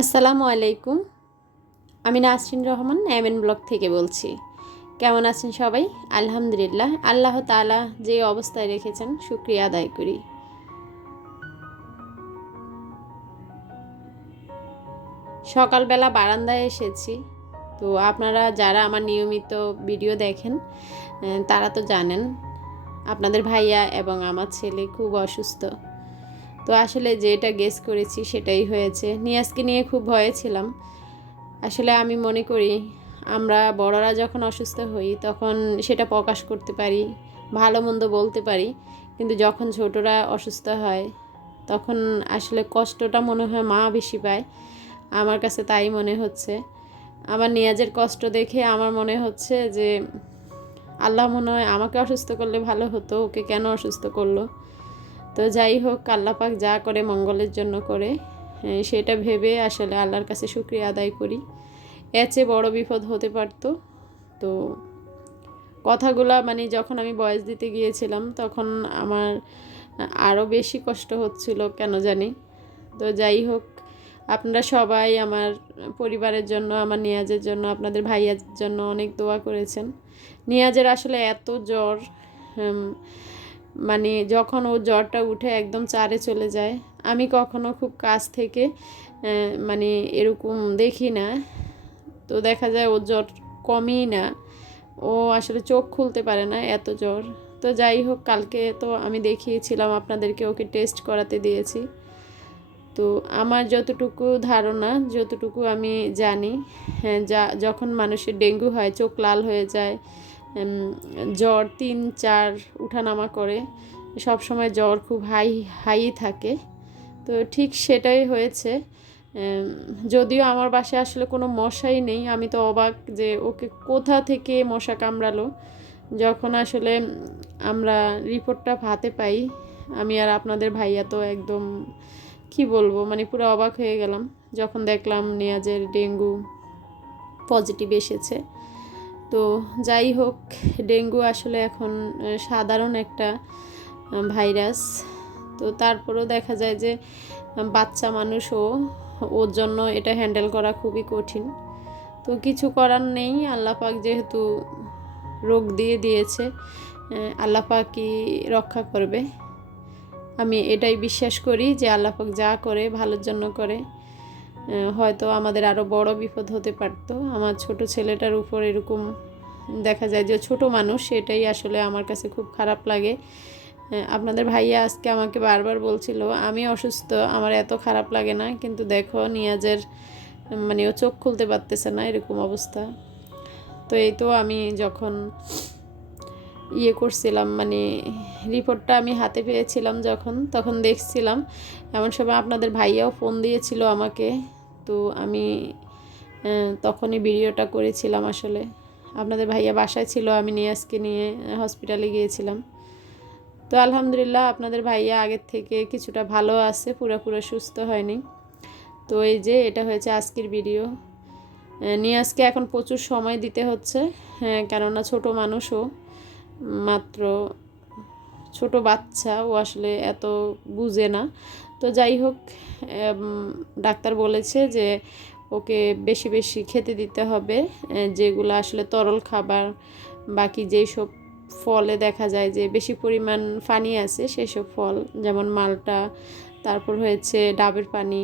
আসসালামু আলাইকুম। আমি নাসরিন রহমান এমএন ব্লগ থেকে বলছি। কেমন আছেন সবাই? আলহামদুলিল্লাহ, আল্লাহ তাআলা যে অবস্থায় রেখেছেন শুকরিয়া আদায় করি। সকালবেলা বারান্দায় এসেছি। তো আপনারা যারা আমার নিয়মিত ভিডিও দেখেন তারা তো জানেন আপনাদের ভাইয়া এবং আমার ছেলে খুব অসুস্থ। তো আসলে যেটা গেস করেছি সেটাই হয়েছে। নিয়াজকে নিয়ে খুব ভয়ে ছিলাম। আসলে আমি মনে করি আমরা বড়রা যখন অসুস্থ হই তখন সেটা প্রকাশ করতে পারি, ভালো মন্দ বলতে পারি, কিন্তু যখন ছোটরা অসুস্থ হয় তখন আসলে কষ্টটা মনে হয় মা বেশি পায়। আমার কাছে তাই মনে হচ্ছে। আমার নিয়াজের কষ্ট দেখে আমার মনে হচ্ছে যে আল্লাহ মনে হয় আমাকে অসুস্থ করলে ভালো হতো, ওকে কেন অসুস্থ করলো। তো যাই হোক, আল্লাহ পাক যা করে মঙ্গলের জন্য করে, সেটা ভেবে আসলে আল্লাহর কাছে শুকরিয়া আদায় করি। এর চেয়ে বড় বিপদ হতে পারতো। তো কথাগুলা যখন আমি ভয়েস দিতে গিয়েছিলাম তখন আমার আরও বেশি কষ্ট হচ্ছিল কেন জানি। তো যাই হোক, আপনারা সবাই আমার পরিবারের জন্য, আমার নিয়াজের জন্য, আপনাদের ভাইয়ার জন্য অনেক দোয়া করেছেন। নিয়াজের আসলে এত জ্বর, যখন ওর জ্বরটা উঠে একদম 4-এ চলে যায়। আমি কখনো খুব কাছ থেকে এরকম দেখি না। তো দেখা যায় ওর জ্বর কমই না, ও আসলে চোখ খুলতে পারে না, এত জ্বর। তো যাই হোক, কালকে তো আমি দেখিয়েছিলাম আপনাদেরকে, ওকে টেস্ট করাতে দিয়েছি। তো আমার যতটুকু ধারণা, যতটুকু আমি জানি, হ্যাঁ, যখন মানুষের ডেঙ্গু হয় চোখ লাল হয়ে যায়, জ্বর 3-4 উঠানামা করে, সব সময় জ্বর খুব হাই থাকে। তো ঠিক সেটাই হয়েছে। যদিও আমার বাসায় আসলে কোনো মশাই নেই, আমি তো অবাক যে ওকে কোথা থেকে মশা কামড়ালো। যখন আসলে আমরা রিপোর্টটা হাতে পাই, আমি আর আপনাদের ভাইয়া তো একদম কি বলবো, পুরো অবাক হয়ে গেলাম যখন দেখলাম নিয়াজের ডেঙ্গু পজিটিভ এসেছে। তো যাই হোক, ডেঙ্গু আসলে এখন সাধারণ একটা ভাইরাস। তো তারপরেও দেখা যায় যে বাচ্চা মানুষও, ওর জন্য এটা হ্যান্ডেল করা খুবই কঠিন। তো কিছু করার নেই, আল্লাহ পাক যেহেতু রোগ দিয়েছে, আল্লাহ পাকই রক্ষা করবে। আমি এটাই বিশ্বাস করি যে আল্লাহ পাক যা করে ভালোর জন্য করে। হয়তো আমাদের আরও বড় বিপদ হতে পারত। আমার ছোট ছেলেটার উপর এরকম দেখা যায় যে ছোট মানুষ, এটাই আসলে আমার কাছে খুব খারাপ লাগে। আপনাদের ভাইয়া আজকে আমাকে বারবার বলছিল আমি অসুস্থ, আমার এত খারাপ লাগে না, কিন্তু দেখো নিয়াজের ও চোখ খুলতে পারতেছে না, এরকম অবস্থা। তো এই তো আমি যখন করছিলাম, রিপোর্টটা আমি হাতে পেয়েছিলাম তখন দেখছিলাম, এমন সময় আপনাদের ভাইয়াও ফোন দিয়েছিল আমাকে। তো আমি তখনই ভিডিওটা করেছিলাম। আসলে আপনাদের ভাইয়া বাসায় ছিল, আমি নিয়াজকে নিয়ে হসপিটালে গিয়েছিলাম। তো আলহামদুলিল্লাহ আপনাদের ভাইয়া আগের থেকে কিছুটা ভালো আছে, পুরোপুরি সুস্থ হয়নি। তো এই যে এটা হয়েছে আজকের ভিডিও। নিয়াজকে এখন প্রচুর সময় দিতে হচ্ছে, কেননা ছোট মানুষও, মাত্র ছোট বাচ্চা, ও আসলে এত বুঝে না। তো যাই হোক, ডাক্তার বলেছে যে ওকে বেশি বেশি খেতে দিতে হবে, যেগুলো আসলে তরল খাবার, বাকি যেই সব ফলে দেখা যায় যে বেশি পরিমাণ পানি আছে সেসব ফল, যেমন মালটা, তারপর হয়েছে ডাবের পানি,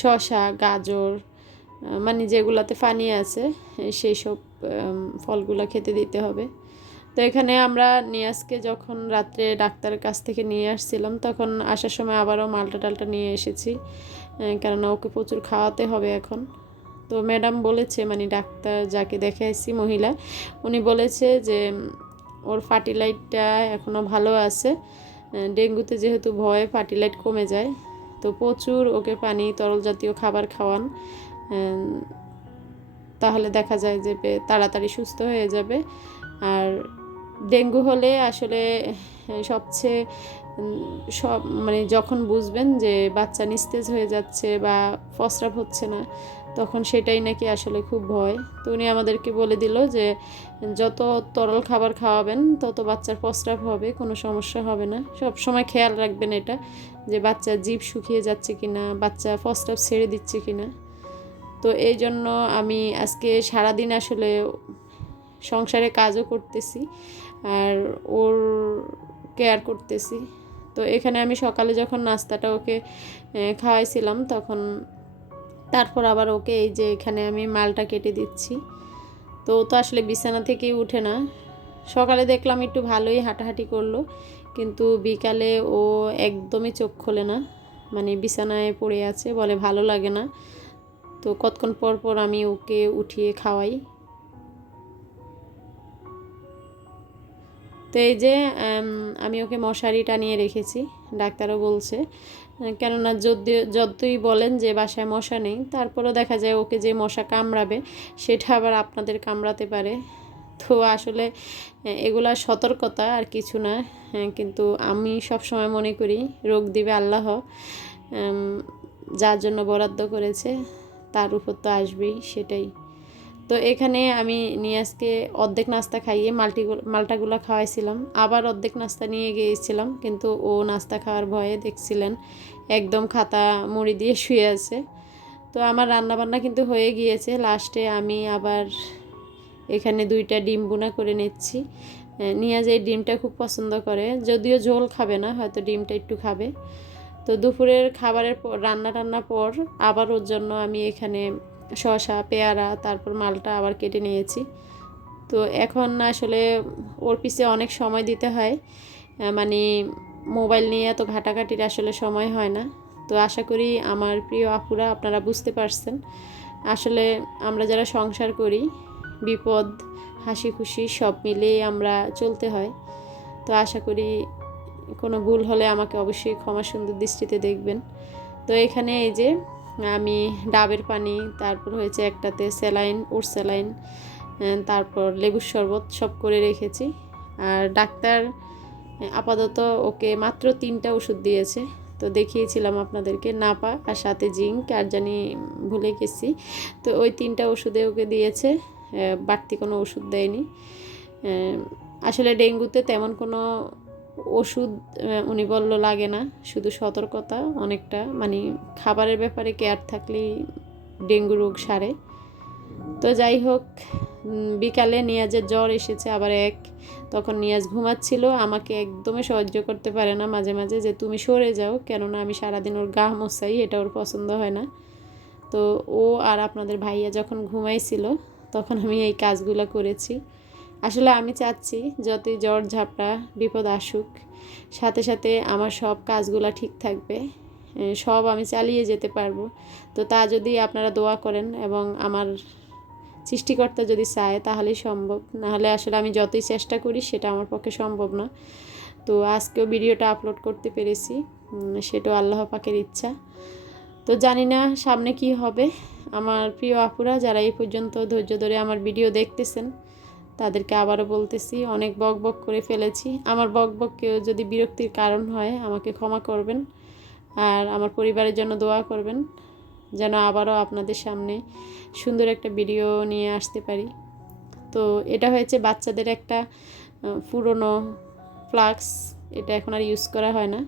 শসা, গাজর, যেগুলোতে পানি আছে সেই সব ফলগুলো খেতে দিতে হবে। তো এখানে আমরা নিয়াজকে যখন রাত্রে ডাক্তারের কাছ থেকে নিয়ে আসছিলাম, তখন আসার সময় আবারও মালটা টালটা নিয়ে এসেছি, কেননা ওকে প্রচুর খাওয়াতে হবে এখন। তো ম্যাডাম বলেছে, ডাক্তার যাকে দেখে আসছি মহিলা, উনি বলেছে যে ওর ফার্টিলাইটটা এখনও ভালো আছে। ডেঙ্গুতে যেহেতু ভয়ে ফার্টিলাইট কমে যায়, তো প্রচুর ওকে পানি, তরল জাতীয় খাবার খাওয়ান, তাহলে দেখা যায় যে তাড়াতাড়ি সুস্থ হয়ে যাবে। আর ডেঙ্গু হলে আসলে সবচেয়ে যখন বুঝবেন যে বাচ্চা নিস্তেজ হয়ে যাচ্ছে বা প্রস্রাব হচ্ছে না, তখন সেটাই নাকি আসলে খুব ভয়। তো উনি আমাদেরকে বলে দিল যে যত তরল খাবার খাওয়াবেন তত বাচ্চার প্রস্রাব হবে, কোনো সমস্যা হবে না। সব সময় খেয়াল রাখবেন এটা, যে বাচ্চার জিভ শুকিয়ে যাচ্ছে কিনা, বাচ্চা প্রস্রাব ছেড়ে দিচ্ছে কিনা। তো এই জন্য আমি আজকে সারাদিন আসলে সংসারে কাজও করতেছি আর ওর কেয়ার করতেছি। তো এখানে আমি সকালে যখন নাস্তাটা ওকে খাওয়াইছিলাম, তখন তারপর আবার ওকে এই যে এখানে আমি মালটা কেটে দিচ্ছি। তো ও তো আসলে বিছানা থেকেই উঠে না। সকালে দেখলাম একটু ভালোই হাঁটাহাঁটি করলো, কিন্তু বিকালে ও একদমই চোখ খোলে না, মানে বিছানায় পড়ে আছে, বলে ভালো লাগে না। তো কতক্ষণ পর পর আমি ওকে উঠিয়ে খাওয়াই। তো এই যে আমি ওকে মশারি টানিয়ে রেখেছি, ডাক্তারও বলছে, কেননা যতই বলেন যে বাসায় মশা নেই, তারপরেও দেখা যায় ওকে যে মশা কামড়াবে সেটা আবার আপনাদের কামড়াতে পারে। তো আসলে এগুলা সতর্কতা আর কিছু না। কিন্তু আমি সবসময় মনে করি রোগ দিবে আল্লাহ, যার জন্য বরাদ্দ করেছে তার উপর তো আসবেই, সেটাই। তো এখানে আমি নিয়াজকে অর্ধেক নাস্তা খাইয়ে মালটাগুলো খাওয়াইছিলাম, আবার অর্ধেক নাস্তা নিয়ে গিয়েছিলাম, কিন্তু ও নাস্তা খাওয়ার ভয়ে দেখছিলেন একদম খাতা মুড়ি দিয়ে শুয়ে আছে। তো আমার রান্নাবান্না কিন্তু হয়ে গিয়েছে। লাস্টে আমি আবার এখানে 2টা ডিম বোনা করে নিচ্ছি। নিয়াজ এই ডিমটা খুব পছন্দ করে, যদিও ঝোল খাবে না, হয়তো ডিমটা একটু খাবে। তো দুপুরের খাবারের পর রান্নার পর আবার ওর জন্য আমি এখানে শসা, পেয়ারা, তারপর মালটা আবার কেটে নিয়েছি। তো এখন আসলে ওর পিছে অনেক সময় দিতে হয়, মানে মোবাইল নিয়ে এত ঘাটাঘাটির আসলে সময় হয় না। তো আশা করি আমার প্রিয় আপুরা আপনারা বুঝতে পারছেন, আসলে আমরা যারা সংসার করি বিপদ হাসি খুশি সব মিলিয়ে আমরা চলতে হয়। তো আশা করি কোনো ভুল হলে আমাকে অবশ্যই ক্ষমা সুন্দর দৃষ্টিতে দেখবেন। তো এখানে এই যে আমি ডাবের পানি, তারপর হয়েছে একটাতে স্যালাইন, ওর স্যালাইন, তারপর লেবুর শরবত সব করে রেখেছি। আর ডাক্তার আপাতত ওকে মাত্র 3টা ওষুধ দিয়েছে। তো দেখিয়েছিলাম আপনাদেরকে, নাপা আর সাথে জিঙ্ক আর জানি ভুলে গেছি। তো ওই 3টা ওষুধে ওকে দিয়েছে, বাড়তি কোনো ওষুধ দেয়নি। আসলে ডেঙ্গুতে তেমন কোনো ওষুধ উনি বলল লাগে না, শুধু সতর্কতা অনেকটা, মানে খাবারের ব্যাপারে কেয়ার থাকলেই ডেঙ্গু রোগ সারে। তো যাই হোক, বিকালে নিয়াজের জ্বর এসেছে আবার তখন নিয়াজ ঘুমাচ্ছিল, আমাকে একদমই সহ্য করতে পারে না, মাঝে মাঝে যে তুমি সরে যাও, কেননা আমি সারাদিন ওর গা মোছাই, এটা ওর পছন্দ হয় না। তো ও আর আপনাদের ভাইয়া যখন ঘুমাইছিল তখন আমি এই কাজগুলো করেছি। আসলে আমি চাচ্ছি যতই জ্বর ঝাপটা বিপদ আসুক, সাথে সাথে আমার সব কাজগুলো ঠিক থাকবে, সব আমি চালিয়ে যেতে পারবো। তো তা যদি আপনারা দোয়া করেন এবং আমার সৃষ্টিকর্তা যদি চায় তাহলেই সম্ভব, নাহলে আসলে আমি যতই চেষ্টা করি সেটা আমার পক্ষে সম্ভব না। তো আজকেও ভিডিওটা আপলোড করতে পেরেছি, সেটাও আল্লাহ পাকের ইচ্ছা। তো জানি না সামনে কি হবে। আমার প্রিয় আপুরা যারা এই পর্যন্ত ধৈর্য ধরে আমার ভিডিও দেখতেছেন, তাদেরকে আবারও বলতেছি অনেক বক বক করে ফেলেছি। আমার বক বক কেউ যদি বিরক্তির কারণ হয় আমাকে ক্ষমা করবেন, আর আমার পরিবারের জন্য দোয়া করবেন যেন আবারও আপনাদের সামনে সুন্দর একটা ভিডিও নিয়ে আসতে পারি। তো এটা হয়েছে বাচ্চাদের একটা পুরনো ফ্লাক্স, এটা এখন আর ইউজ করা হয় না।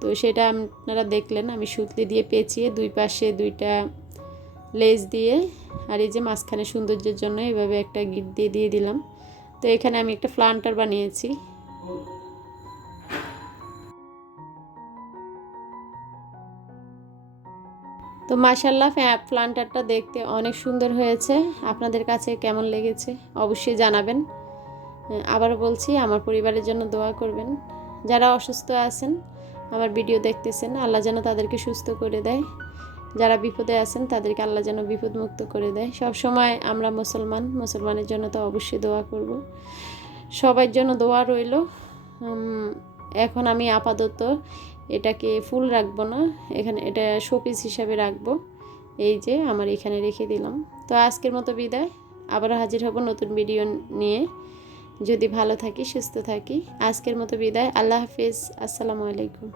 তো সেটা আপনারা দেখলেন আমি সুতলি দিয়ে পেঁচিয়ে 2 পাশে 2টা লেজ দিয়ে, আর এই যে মাঝখানে সৌন্দর্যের জন্য এভাবে একটা গিট দিয়ে দিলাম। তো এখানে আমি একটা প্লান্টার বানিয়েছি। তো মাশাআল্লাহ প্লান্টারটা দেখতে অনেক সুন্দর হয়েছে। আপনাদের কাছে কেমন লেগেছে অবশ্যই জানাবেন। আবারও বলছি আমার পরিবারের জন্য দোয়া করবেন। যারা অসুস্থ আছেন আমার ভিডিও দেখতেছেন, আল্লাহ যেন তাদেরকে সুস্থ করে দেয়। যারা বিপদে আছেন তাদেরকে আল্লাহ যেন বিপদ মুক্ত করে দেয়। সব সময় আমরা মুসলমানের জন্য তো অবশ্যই দোয়া করব। সবার জন্য দোয়া রইল। এখন আমি আপাতত এটাকে ফুল রাখবো না, এখানে এটা শোপিস হিসাবে রাখবো। এই যে আমার এখানে রেখে দিলাম। তো আজকের মতো বিদায়, আবারও হাজির হব নতুন ভিডিও নিয়ে, যদি ভালো থাকি সুস্থ থাকি। আজকের মতো বিদায়, আল্লাহ হাফিজ, আসসালামু আলাইকুম।